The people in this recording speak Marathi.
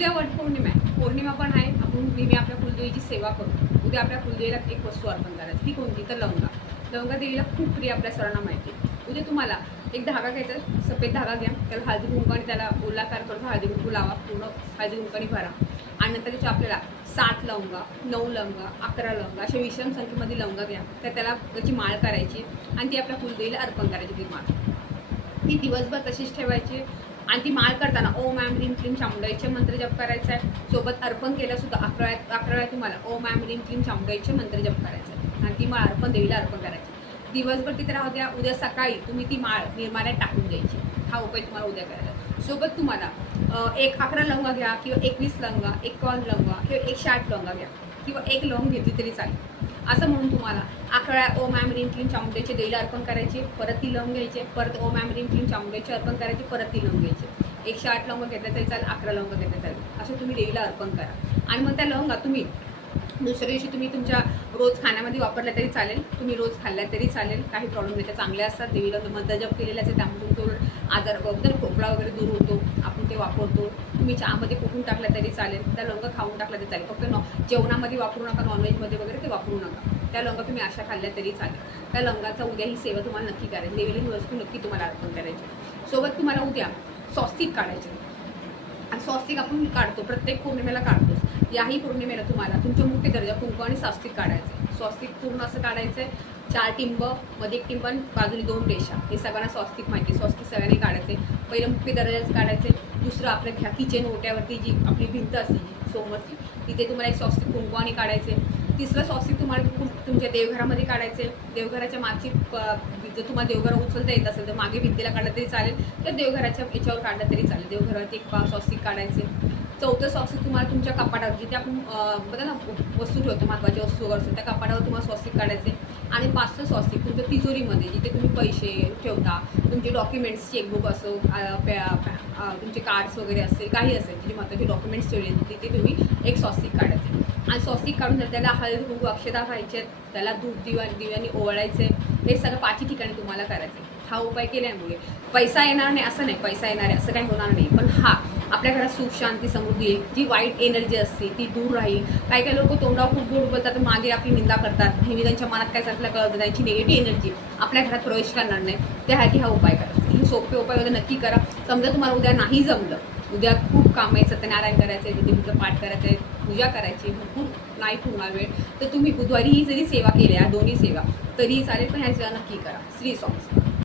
उद्या वटपौर्णिमा आहे, पौर्णिमा पण आहे, आपण नेहमी आपल्या कुलदेवीची सेवा करू. उद्या आपल्या कुलदेवीला एक वस्तू अर्पण करायची, ती कोणती तर लवंगा. लवंगा देवीला खूप प्रिय, आपल्या सर्वांना माहिती. उद्या तुम्हाला एक धागा घ्यायचा, सफेद धागा घ्या, त्याला हळदी कुंकू त्याला गोलाकार करून हळदी कुंकू लावा, पूर्ण हळदी कुंकू भरा. आणि नंतर त्याच्या आपल्याला 7 लवंगा, 9 लवंगा, 11 लवंगा अशा विषम संख्येमध्ये लवंगा घ्या. तर त्याला त्याची माळ करायची आणि ती आपल्या कुलदेवीला अर्पण करायची. ती माळ ती दिवसभर तशीच ठेवायची. आणि ती माळ करताना ओम ॲम ह्रीम क्लीम चामुंडाईचे मंत्र जप करायचा आहे. सोबत अर्पण केल्यासुद्धा 11 तुम्हाला ओम ॲम ह्रीम क्लीम चामुंडाईचे मंत्र जप करायचे आहे. आणि ती माळ अर्पण देवीला अर्पण करायची. दिवसभर तिथे राहू द्या. उद्या सकाळी तुम्ही ती माळ निर्माल्यात टाकून द्यायची. हा उपाय तुम्हाला उद्या करायचा. सोबत तुम्हाला 11 लवंगा घ्या किंवा 21 लवंगा, 51 लवंगा किंवा 108 लवंगा घ्या किंवा 1 लवंग घेतली तरी चालेल. असं म्हणून तुम्हाला 11 ओम ॲम ह्रीम क्लीम चामुंडाईचे देवीला अर्पण करायचे, परत ती लवंग घ्यायचे, परत ओम ॲम ह्रीम क्लीम चामुंडाईचे अर्पण करायचे, परत ती लवंग घ्यायचे. 108 लवंग घेतल्या तरी चालेल, 11 लवंग घेतल्या चालेल. असं तुम्ही देवीला अर्पण करा. आणि मग त्या लवंगा तुम्ही दुसऱ्या दिवशी तुम्ही तुमच्या रोज खाण्यामध्ये वापरल्या तरी चालेल, तुम्ही रोज खाल्ल्या तरी चालेल, काही प्रॉब्लेम नाही. त्या चांगल्या असतात, देवीला मंत्र जप केलेले असते, त्यामुळे तुमचं आजार वगैरे खोकला वगैरे दूर होतो. आपण ते वापरतो. तुम्ही चहामध्ये कुठून टाकल्या तरी चालेल, त्या लवंगा खाऊन टाकल्या तरी चालेल. फक्त जेवणामध्ये वापरू नका, नॉनव्हेजमध्ये वगैरे ते वापरू नका. त्या लवंगा तुम्ही अशा खाल्ल्या तरी चालेल. त्या लवंगाचा उद्या ही सेवा तुम्हाला नक्की करायची. देवीला ही वस्तू नक्की तुम्हाला अर्पण करायची. सोबत तुम्हाला उद्या स्वस्तिक काढायचे. आणि स्वस्तिक आपण काढतो, प्रत्येक पौर्णिमेला काढतोच. याही पौर्णिमेला तुम्हाला तुमच्या मुख्य दर्जा कुंकू आणि स्वस्तिक काढायचं. स्वस्तिक पूर्ण असं काढायचं आहे. 4 टिंब, मध्ये 1 टिंब, बाजूने 2 रेषा. हे सगळ्यांना स्वस्तिक माहिती. स्वस्तिक सगळ्यांनी काढायचे. पहिलं मुख्य दर्जाचं काढायचे. दुसरं आपल्या किचन ओट्यावरती जी आपली भिंत असते समोरची, तिथे तुम्हाला एक स्वस्तिक कुंकू आणि काढायचे. तिसरं स्वस्तिक तुम्हाला तुमच्या देवघरामध्ये काढायचे. देवघराच्या मागची जर तुम्हाला देवघर उचलता येत असेल तर मागे भिंतीला काढलं तरी चालेल, तर देवघराच्या याच्यावर काढलं तरी चालेल. देवघरावरती एक स्वस्तिक काढायचे. चौथं स्वस्तिक तुम्हाला तुमच्या कपाटावर, जिथे आपण बघा ना वस्तू ठेवतो, महत्त्वाच्या वस्तू वगैरे असतात, त्या कपाटावर तुम्हाला स्वस्तिक काढायचे. आणि 5चं स्वस्तिक तुमच्या तिजोरीमध्ये, जिथे तुम्ही पैसे ठेवता, तुमचे डॉक्युमेंट्स, चेकबुक असो, तुमचे कार्ड्स वगैरे असेल, काही असेल, जे महत्त्वाचे डॉक्युमेंट्स ठेवले, तिथे तुम्ही एक स्वस्तिक काढायचे. आणि स्वस्तिक काढून त्याला हळद कुंकू अक्षता व्हायचे, त्याला दूध दिव्याने ओवाळायचे. हे सगळं 5 ठिकाणी तुम्हाला करायचे. हा उपाय केल्यामुळे पैसा येणार नाही असं नाही, पैसा येणार आहे असं काही होणार नाही, पण हा आपल्या घरात सुख शांती समृद्धी आहे. जी वाईट एनर्जी असते ती दूर राहील. काही काही लोक तोंडावर खूप गोड बोलतात, मागे आपली निंदा करतात. नेहमी त्यांच्या मनात काय चाललं कळत, त्यांची निगेटिव्ह एनर्जी आपल्या घरात प्रवेश करणार नाही. त्यासाठी हा उपाय करा. ही सोपे उपाय उद्या नक्की करा. समजा तुम्हाला उद्या नाही जमलं, उद्या खूप काम आहे, सत्यनारायण करायचं आहे, देवीचं पाठ करायचं आहे, पूजा करायची, भरपूर नाही पुरणार वेळ, तर तुम्ही बुधवारी ही जरी सेवा केल्या, दोन्ही सेवा तरीही चालेल, पण ह्या सेवा नक्की करा. श्री स्वामी.